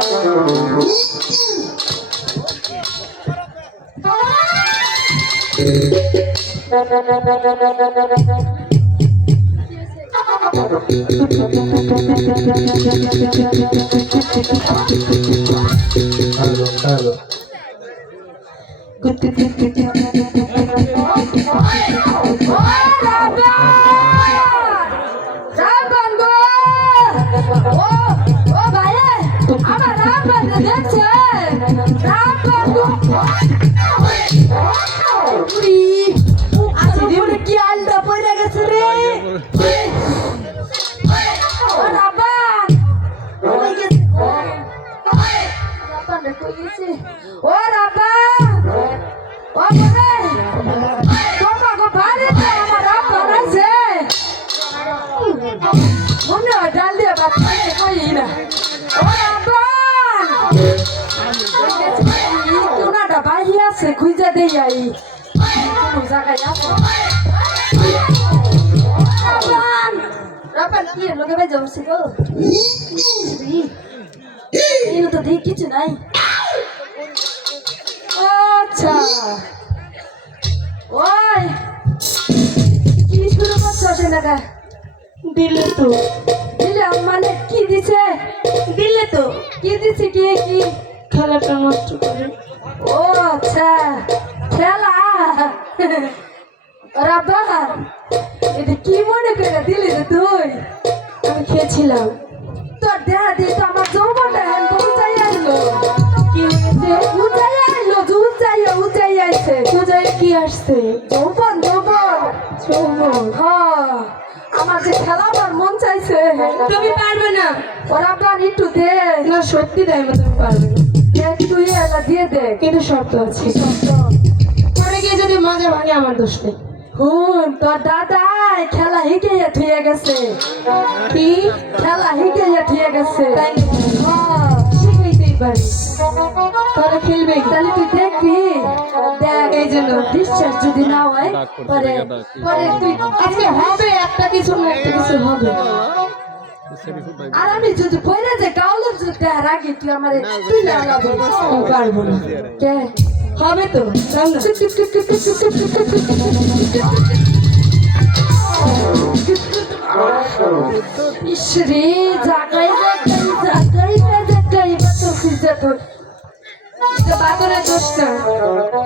Halo. খুঁজে দেই I কোনো জায়গায় আছে রাপান কি লোকে ভাই যাচ্ছে গো এই তো দেখ কিছু নাই আচ্ছা ওই কি শুরু করছো সেনাকা দিলে তো মানে কি দিছে দিলে তো কি দিছে কি কি খেলাটা নষ্ট করে ও আচ্ছা খেলা রাবা এটা কি মনে করে দিলি রে তুই আমি খেয়েছিলাম তোর দেহা দিয়ে তো আমার যৌবনটা হ্যান উঁচাই আইলো কি হয়েছে উঁচাই আইলো উঁচাই আইছে পূজায় কি আসছে যৌবন হ্যাঁ আমার যে খেলাবার মন চাইছে তুমি পারবে না ওরা বান একটু দে না সত্যি তাই তুমি পারবে না দেখ তুই এলা দিয়ে দেখ কিন্তু শর্ত আছে পরে গিয়ে যদি মজা ভাঙে আমার দোষ নেই হুন তোর দাদাই খেলা হিকেইয়া থুয়ে গেছে কি খেলা হিকেইয়া থুয়ে গেছে তাই নাকি? হ্যাঁ শিখাইতেই পারি তোরা খেলবে তাহলে তুই দেখবি দেখ এই জন্য বিশ্বাস যদি না হয় পরে তুই আজকে হবে একটা কিছু না একটা কিছু হবে আর আমি যদি পয়রা যে কাউলের যদি রাখি তুই আমার তুই লাগাবি আমি পারবো না কে হবে তো তাই না ইসরে জাগাই বাতো ফিজা তো এটা বাদরের দোষ না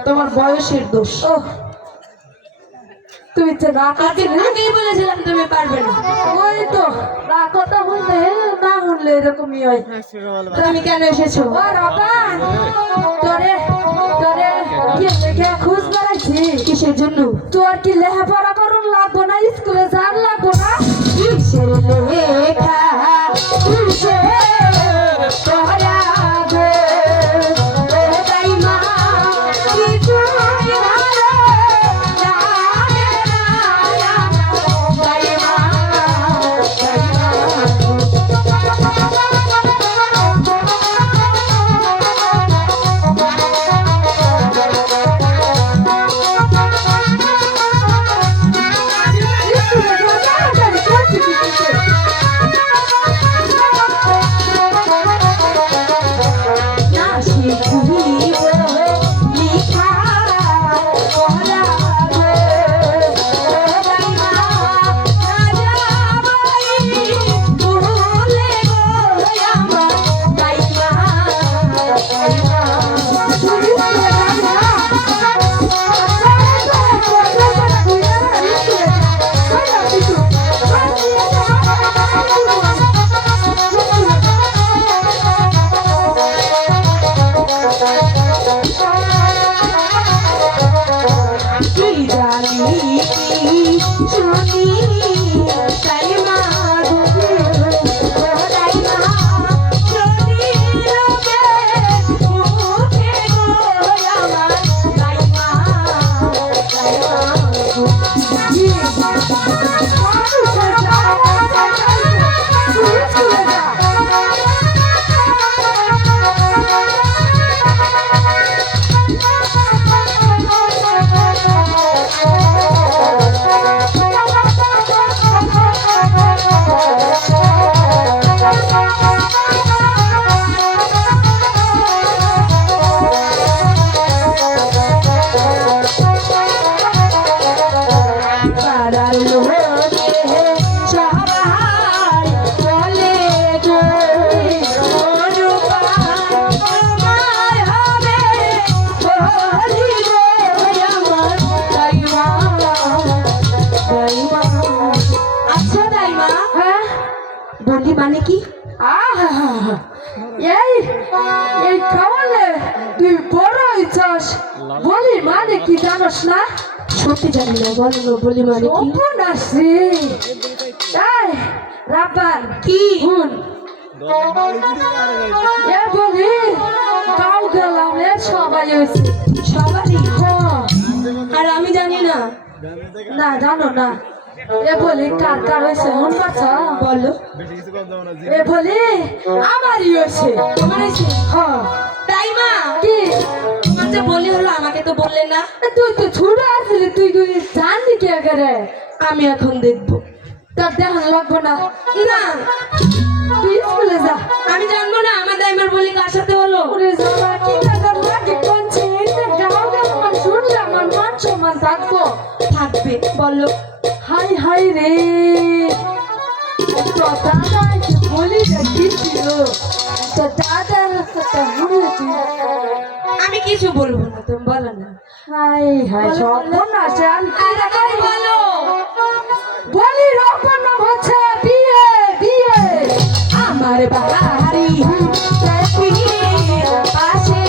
তোমার বয়সের দোষ ও তুমি তো না আগেই বলেছিলাম তুমি পারবে না ওই তো না কথা শুনলে না শুনলে এরকমই হয় তুমি কেন এসেছো ও রাবান তোরে কি লেখা খুঁজ বেড়াইছি কিসের জন্য তোর কি লেখাপড়া করুন লাগবো না স্কুলে যান লাগবো না কিসের লেখা কিসের পড়াবে ও তাই মা কিছু ভালো লাগে না তাই মা স্কুলে যান তাড়াতাড়ি করছি কি মানে কি? আহা এই এই খাওয়ালে তুই বড় হইছস বলি মানে কি জানোস না? সত্যি জানি না, বলো না বলি মানে কি? অপনাশ্রী এই রাব্বান কি? হুন এ বলি গাও গেলাম এ সবাই হয়েছে সবারই? হ্যাঁ আর আমি জানি না। না জানো না এ বলি কার কার হয়েছে মন পাচ্ছ? বলো। এ বলি আমারই হয়েছে। তোমার হয়েছে? হ্যাঁ তাই মা? কি তোমার যে বলি হলো, আমাকে তো বললে না। তুই তো ছোট আছিলি, তুই জানলি কে করে? আমি এখন দেখবো। তোর দেখান লাগবো না, না তুই স্কুলে যা। আমি জানবো না আমার দাইমার বলি কার সাথে হলো। ওরে বাবা কি ব্যাপার লাগে কোনছে এটা গাও গাও মান শুনলে আমার মান সম্মান থাকবো? থাকবে, বলো। হাই হাই রে তো দাদা বলি কি ছিল তো দাদার কথা মনে তুই আমি কিছু বলবো না, তুমি বলো না। হাই হাই সব না সে আমি তাড়াতাড়ি বলো। বলি রকম নাম হচ্ছে বিয়ে বিয়ে আমার বাড়ি পাশে